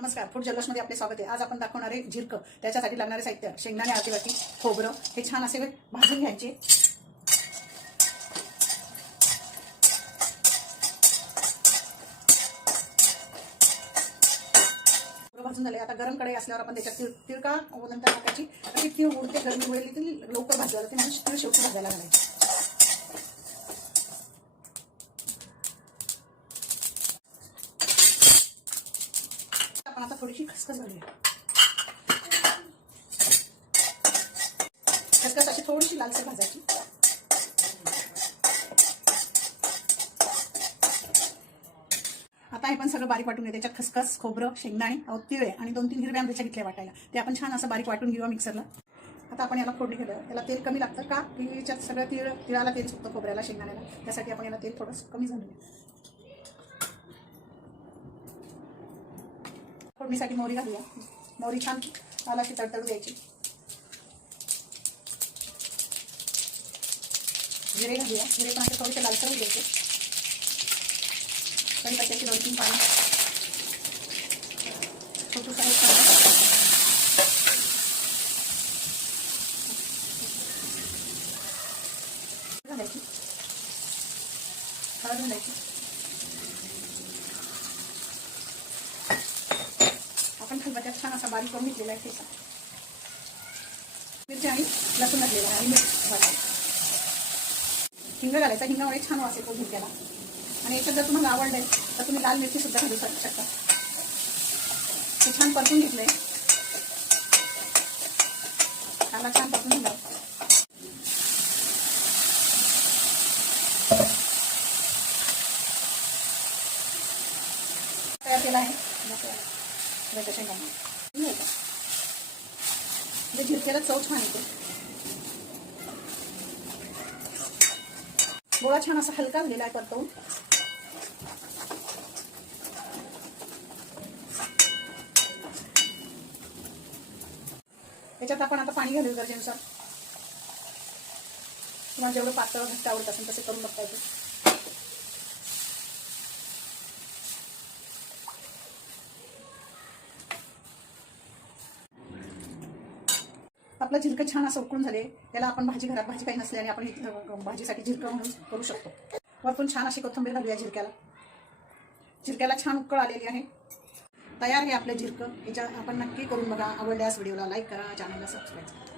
नमस्कार, फूड जल्लोषमध्ये आपले स्वागत आहे। आज आपण दाखवणार आहे झिरकं। त्याच्यासाठी लागणारे साहित्य: शेंगदाणे अर्धी वाटी, खोबरं हे छान असे भाजून घ्यायचे। भाजून झाले। आता गरम कढई असल्यावर आपण त्याच्यात तीळ का नंतर टाकायची। अशी तीळ उडते गरमी वेळेली ती लवकर भाजायला लागते, म्हणजे तीळ शेवटी भाजायला घालायची। आपण आता थोडीशी खसखस घालूया। खसखस अशी थोडीशी लालसर भाजायची। आता हे पण सगळं बारीक वाटून घ्या। त्याच्यात खसखस, खोबरं, शेंगदाणे, तीळ आणि 2-3 हिरव्या मिरच्या घेतल्या वाटायला, ते आपण छान असं बारीक वाटून घेऊया मिक्सरला। आता आपण याला फोडणी केलं। याला तेल कमी लागतं का की याच्यात सगळं तिळाला तेल सुटतं, खोबऱ्याला, शेंगदाण्याला, त्यासाठी आपण याला तेल थोडंसं कमी घालूया। फोडणीसाठी मोहरी घालूया। मोहरी छान लालाशी तडतडू द्यायची। जिरे घालूया। जिरे पण असे थोडेसे लालसर होऊ द्यायचे। कढीपत्त्याची 2-3 पानं, छोटूसा एक कांदा घालायची, हळद घालायची। आपण खलबत्त्यात छान असा बारीक करून घेतलेला आहे ठेचा, मिरची आणि लसूण घातलेला आहे आणि मीठ घालायचं, हिंग घालायचा। हिंगामुळे छान वास येतो झिरक्याला। आणि याच्यात जर तुम्हाला आवडलंय तर तुम्ही लाल मिरची सुद्धा घालू शकता। हे छान परतून घेतलंय। कांदा छान परतून घेतला। तयार केला आहे म्हणजे झिरक्याला चव छान येते। गोळा छान असा हलका झालेला आहे परतवून। याच्यात आपण आता पाणी घालू गरजेनुसार। तुम्हाला जेवढं पातळ घट्ट आवडत असेल तसे करून बघता येते। आपलं झिरकं छान असं उकळून झाले। याला आपण घरात भाजी काही नसल्याने आपण भाजीसाठी झिरकं म्हणून करू शकतो। वरतून छान अशी कोथिंबीर घालूया झिरक्याला। झिरक्याला छान उकळ आलेली आहे। तयार आहे आपलं झिरकं। याच्या आपण नक्की करून बघा। आवडल्यास व्हिडिओला लाईक करा, चॅनलला सबस्क्राईब करा।